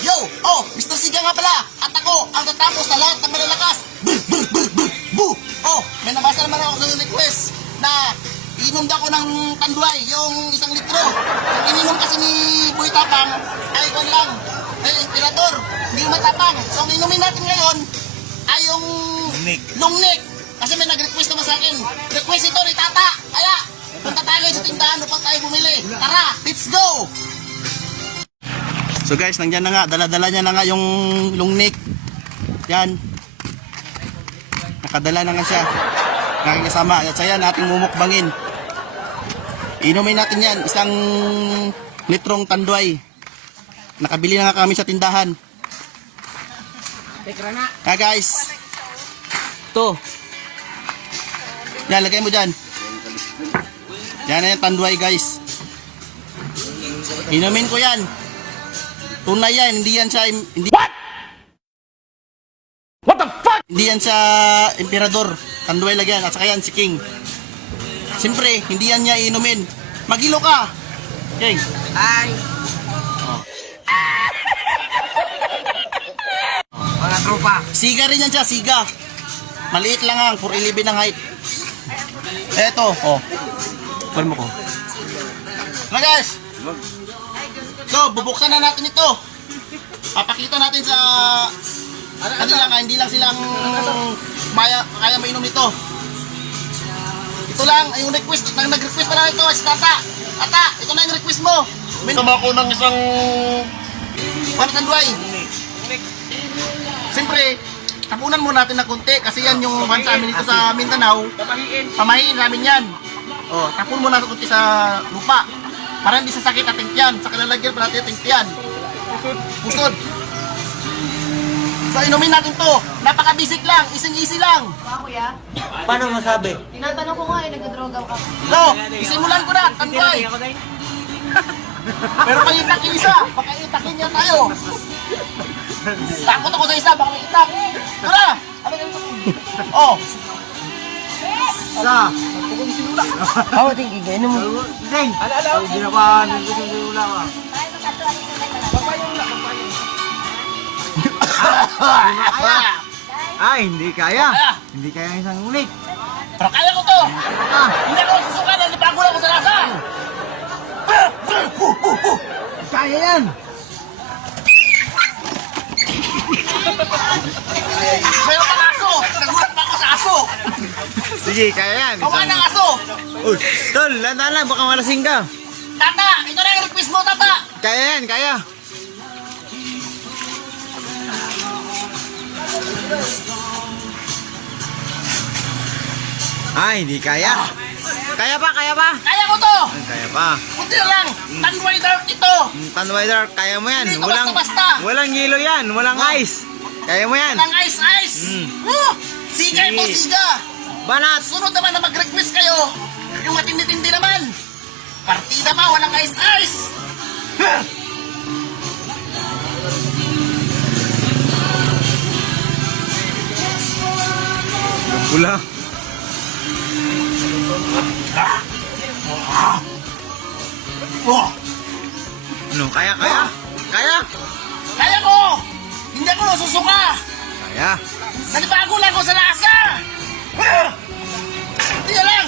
Yo! Oh, Mr. Siga nga pala. At ako ang tatapos na lahat ng malalakas. Brr, brr, brr, brr, boo! Oh, may nabasa naman ako ng request na inom daw ko ng tanduay, yung 1 litro. Ang ininom kasi ni Boy Tapang ay kwan lang, ay Emperador, hindi matapang. So ang inumin natin ngayon ay yung lungnik. Kasi may nag-request naman sa akin. Request ito ni Tata. Kaya, punta tayo sa tindahan upang tayo bumili. Tara, let's go! So guys, nandiyan na nga, dala-dala niya na nga yung lungnik. Yan. Nakadala na nga siya. Nakikasama. At saya nating mumukbangin. Inumin natin yan, 1 litrong tanduay. Nakabili na nga kami sa tindahan. Guys. Ito. Yan, lagay mo dyan. Yan na yung tanduay guys. Inumin ko yan. Tunay yan, hindi yan sa... Hindi, What the fuck? Hindi yan sa Emperador. Tanduay lagyan, at saka yan si King. Siyempre, hindi yan niya inumin. Magilo ka. King. Ay. Oh. Mga tropa. Siga rin yan siya, siga. Maliit lang ang 4'11 ang height. Eto, oh. Kunin mo ko. Na guys. So, bubuksan na natin ito. Papakita natin sa kanila nga, hindi lang silang kaya mainom ito. Ito lang, yung request, nag-request pa lang ito, si Tata. Tata, ito na yung request mo. Minum ako ng isang tanduay. Siyempre, tapunan mo natin na konti kasi yan yung one sa amin dito sa Mindanao. Pamahiin namin yan. Oh, tapon mo na konti sa lupa para hindi sasakit at tingtiyan. Sa kalalagyan pa natin tingtiyan. Pusod. So inumin natin to. Napaka-basic lang, easy lang. Kuya, Paano masabi? tinatanong ko nga eh, nagdodroga ka. So, isimulan ko na, tanduay. Pero pag-itakin isa, baka itakin niya tayo. Takot ako sa isa, baka may itak. Tara! Ano yung oh. Sa. Ako, tingin ka, mo. Ding. Ala. Hindi na ba nagdudula ka? Ay, hindi kaya. Kaya. Hindi kaya ang isang ulit. Pero kaya ko to. Hindi ako susuka na lipago lang ko sa lasa. Kaya yan. Mayroon pang aso. Nagulat pa ako sa aso. Sige, kaya yan. Kawa ng aso. Uy, tol, lantaan lang, baka malasing ka. Tata, ito na yung request mo, Tata. Kaya yan, kaya. Ay, hindi kaya. Kaya pa, kaya pa. Kaya ko to. Ay, kaya pa. Kunti na lang. Tanduay dark ito. Tanway Dark, kaya mo yan. Hindi ito basta-basta. Walang yelo yan, walang ice. Kaya mo yan. Walang ice. Siga ito, Sige. siga. Banat. Sunod naman na mag-request kayo. Yung matindi-tindi naman. Partida pa, walang ice. Pula. Oh, Ano, kaya, kaya? Kaya? kaya ko. Hindi ako susuka. Kaya. Nalibago lang ko sa lasa. Hindi na lang.